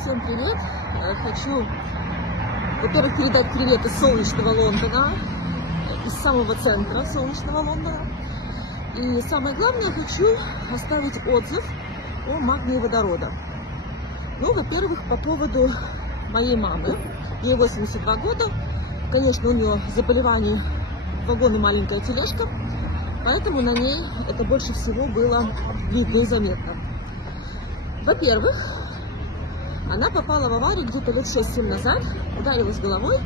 Всем привет! Хочу, во-первых, передать привет из солнечного Лондона, из самого центра солнечного Лондона. И самое главное, хочу оставить отзыв о магнии водорода. Ну, во-первых, по поводу моей мамы. Ей 82 года. Конечно, у нее заболевание вагон и маленькая тележка, поэтому на ней это больше всего было видно и заметно. Во-первых, она попала в аварию где-то лет 6-7 назад, ударилась головой,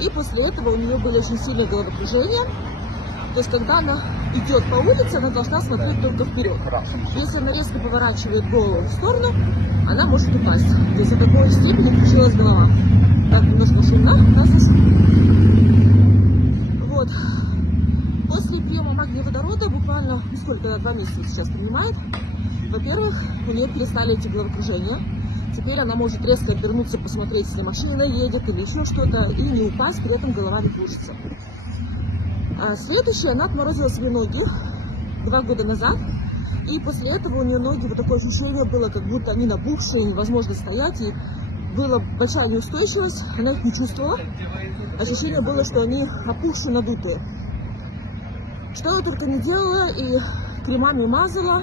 и после этого у нее были очень сильные головокружения. То есть, когда она идет по улице, она должна смотреть только вперед. Если она резко поворачивает голову в сторону, она может упасть. То есть, до такой степени включилась голова. Так, немножко шумно, да, здесь? Вот. После приема магния водорода, буквально, сколько, 2 месяца сейчас принимает, во-первых, у нее перестали эти головокружения. Теперь она может резко обернуться, посмотреть, если машина едет или еще что-то, и не упасть, при этом голова не кружится. Следующее, она отморозила себе ноги 2 года назад, и после этого у нее ноги, вот такое ощущение было, как будто они набухшие, невозможно стоять, и была большая неустойчивость, она их не чувствовала. Ощущение было, что они опухшие, надутые. Что я только не делала, и кремами мазала,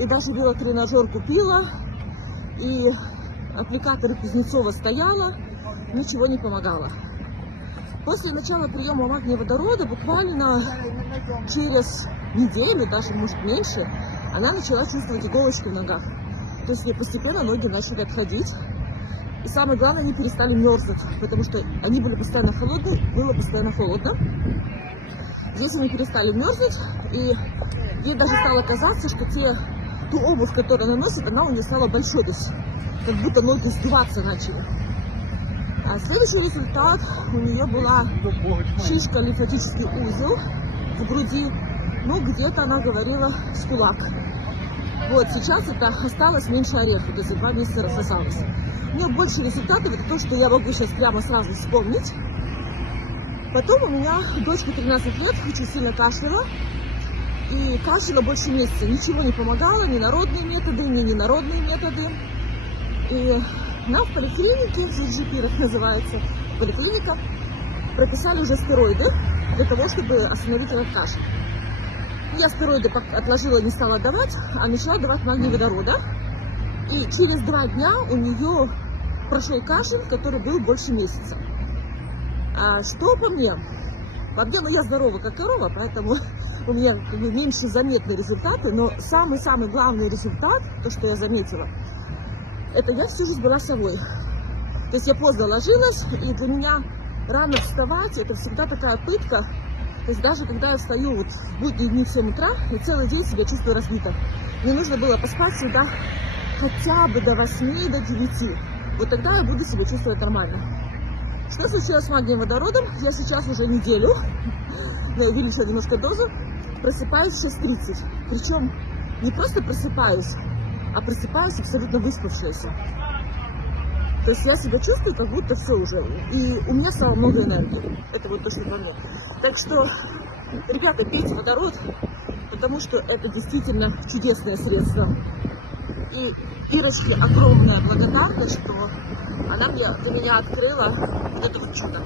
и даже велотренажер купила, и аппликаторы Кузнецова стояла, ничего не помогало. После начала приема магния водорода, буквально через неделю, даже может меньше, она начала чувствовать иголочки в ногах. То есть постепенно ноги начали отходить. И самое главное, они перестали мерзнуть, потому что они были постоянно холодные, было постоянно холодно. Здесь они перестали мерзнуть, и ей даже стало казаться, что ту обувь, которую она носит, она у нее стала большой, то есть как будто ноги сдуваться начали. А следующий результат, у нее была шишка, лимфатический узел в груди, ну где-то она говорила с кулак. Вот, сейчас это осталось меньше ореха, то есть 2 месяца рассосалось. У нее больше результатов, это то, что я могу сейчас прямо сразу вспомнить. Потом у меня дочка 13 лет очень сильно кашляла. И кашляла больше месяца, ничего не помогало, ни народные методы, ни ненародные методы. И нам в поликлинике, GP называется, поликлиника, прописали уже стероиды для того, чтобы остановить этот кашель. Я стероиды отложила, не стала давать, а начала давать магний водорода. И через 2 дня у нее прошел кашель, который был больше месяца. Что по мне? По мне, я здорова как корова, поэтому у меня меньше заметные результаты, но самый-самый главный результат, то, что я заметила, это я всю жизнь была совой. То есть я поздно ложилась, и для меня рано вставать, это всегда такая пытка. То есть даже когда я встаю вот в будние дни в 7 утра, я целый день себя чувствую разбито. Мне нужно было поспать всегда хотя бы до 8, до 9. Вот тогда я буду себя чувствовать нормально. Что случилось с магнием водородом? Я сейчас уже неделю, я увеличила немножко дозу, просыпаюсь в 6:30. Причем не просто просыпаюсь, а просыпаюсь абсолютно выспавшаяся. То есть я себя чувствую, как будто все уже. И у меня стало много энергии. Это вот то, что во мне. Так что, ребята, пейте водород, потому что это действительно чудесное средство. И Ирочке огромная благодарность, что она для меня открыла вот это вот чудо.